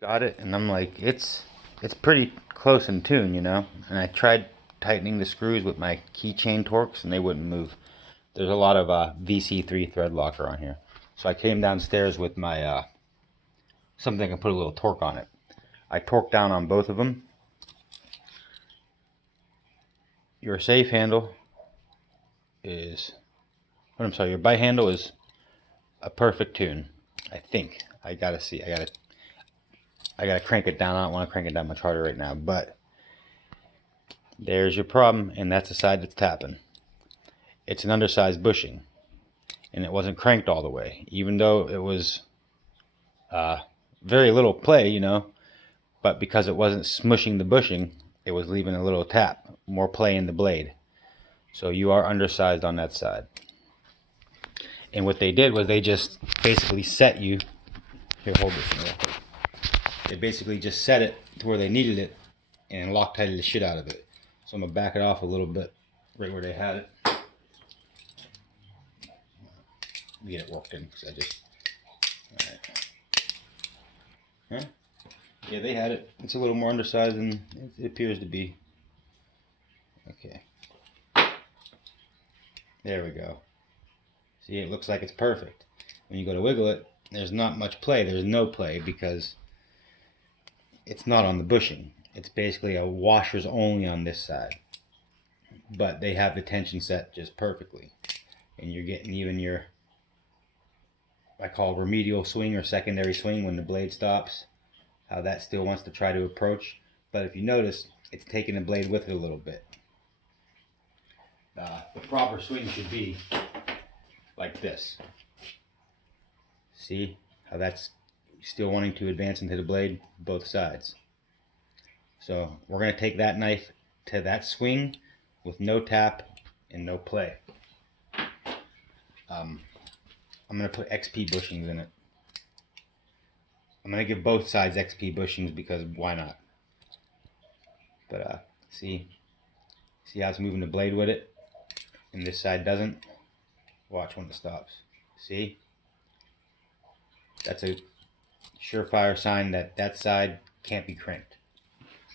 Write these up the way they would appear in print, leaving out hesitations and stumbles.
Got it, and I'm like, it's pretty close in tune, And I tried tightening the screws with my keychain torques, and they wouldn't move. There's a lot of VC3 thread locker on here, so I came downstairs with my something that can put a little torque on it. I torqued down on both of them. Your safe handle is, I'm sorry, your bite handle is a perfect tune. I think. I gotta see. I gotta crank it down. I don't want to crank it down much harder right now, but there's your problem, and that's the side that's tapping. It's an undersized bushing, and it wasn't cranked all the way, even though it was very little play, but because it wasn't smushing the bushing, it was leaving a little tap, more play in the blade. So you are undersized on that side. And what they did was they just basically set you, here, hold this real quick. They basically just set it to where they needed it and Loctited the shit out of it. So I'm going to back it off a little bit right where they had it. Get it worked in because I just, alright. Huh? Yeah, they had it. It's a little more undersized than it appears to be. Okay. There we go. See, it looks like it's perfect. When you go to wiggle it, there's not much play. There's no play because it's not on the bushing. It's basically a washers only on this side. But they have the tension set just perfectly. And you're getting even your, I call remedial swing or secondary swing when the blade stops. How that still wants to try to approach. But if you notice, it's taking the blade with it a little bit. The proper swing should be like this. See how that's still wanting to advance into the blade, both sides. So we're going to take that knife to that swing with no tap and no play. I'm going to put XP bushings in it. I'm going to give both sides XP bushings because why not? But see how it's moving the blade with it? And this side doesn't. Watch when it stops. See? That's a surefire sign that that side can't be cranked.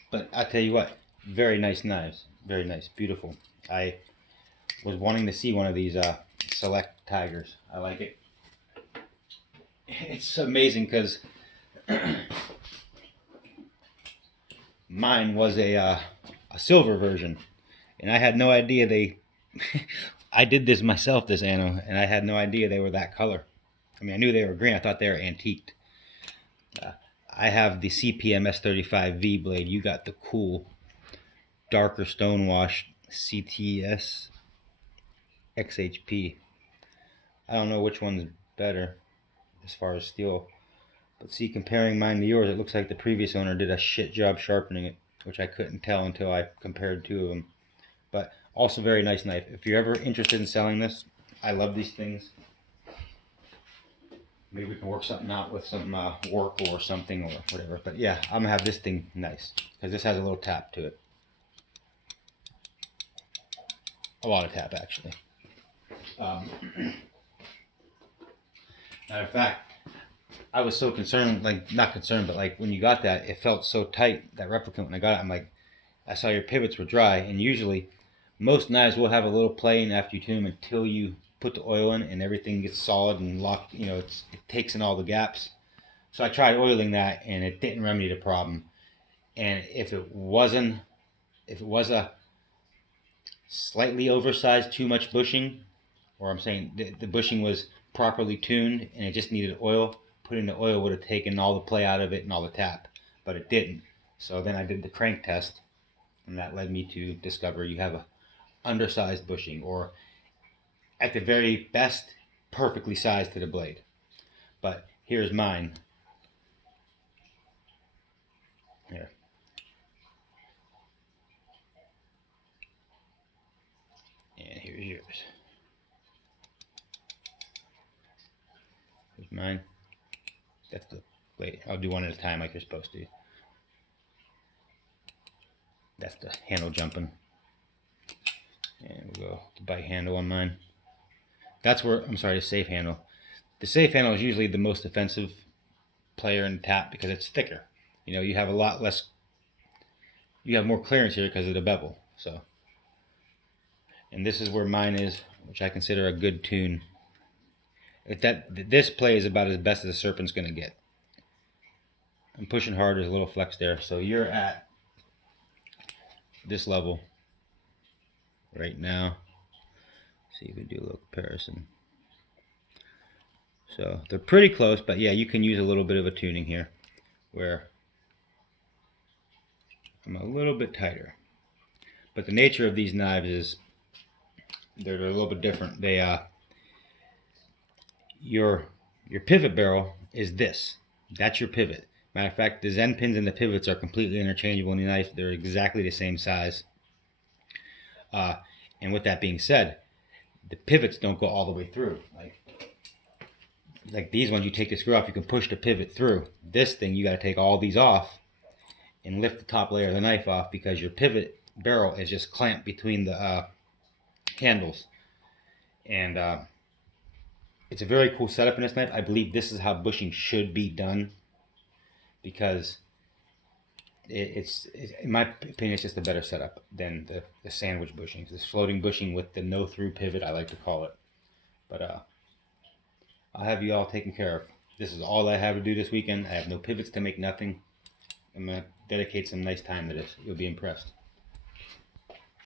But I tell you what, very nice knives. Very nice. Beautiful. I was wanting to see one of these Select Tigers. I like it. It's amazing because mine was a silver version. And I had no idea they... I did this myself, this anno, and I had no idea they were that color. I mean, I knew they were green. I thought they were antiqued. I have the CPM S35V blade. You got the cool, darker stonewash CTS XHP. I don't know which one's better as far as steel. But see, comparing mine to yours, it looks like the previous owner did a shit job sharpening it, which I couldn't tell until I compared two of them. But also very nice knife. If you're ever interested in selling this, I love these things. Maybe we can work something out with some work or something or whatever. But yeah, I'm going to have this thing nice because this has a little tap to it. A lot of tap, actually. Matter of fact, I was so concerned, like, not concerned, but like when you got that, it felt so tight, that replicant, when I got it, I'm like, I saw your pivots were dry, and usually most knives will have a little play in after you tune them until you put the oil in and everything gets solid and locked, it takes in all the gaps. So I tried oiling that and it didn't remedy the problem. And if it was a slightly oversized too much bushing, or I'm saying the bushing was properly tuned and it just needed oil, putting the oil would have taken all the play out of it and all the tap, but it didn't. So then I did the crank test and that led me to discover you have a undersized bushing, or at the very best, perfectly sized to the blade. But here's mine. Here. And here's yours. Here's mine. That's the blade. I'll do one at a time like you're supposed to. That's the handle jumping. And we'll go the bite handle on mine. That's where, I'm sorry, the safe handle. The safe handle is usually the most offensive player in tap because it's thicker. You know, you have a lot less, you have more clearance here because of the bevel. So, and this is where mine is, which I consider a good tune. This play is about as best as a serpent's going to get. I'm pushing hard, there's a little flex there. So you're at this level right now. See if we do a little comparison. So they're pretty close, but yeah, you can use a little bit of a tuning here where I'm a little bit tighter. But the nature of these knives is they're a little bit different. They your pivot barrel is this. That's your pivot. Matter of fact, the Zen pins and the pivots are completely interchangeable in the knife. They're exactly the same size. And with that being said, the pivots don't go all the way through. Like these ones, you take the screw off, you can push the pivot through. This thing, you got to take all these off and lift the top layer of the knife off because your pivot barrel is just clamped between the handles. And it's a very cool setup in this knife. I believe this is how bushing should be done because it's in my opinion, it's just a better setup than the sandwich bushings. This floating bushing with the no-through pivot, I like to call it. But I'll have you all taken care of. This is all I have to do this weekend. I have no pivots to make, nothing. I'm going to dedicate some nice time to this. You'll be impressed.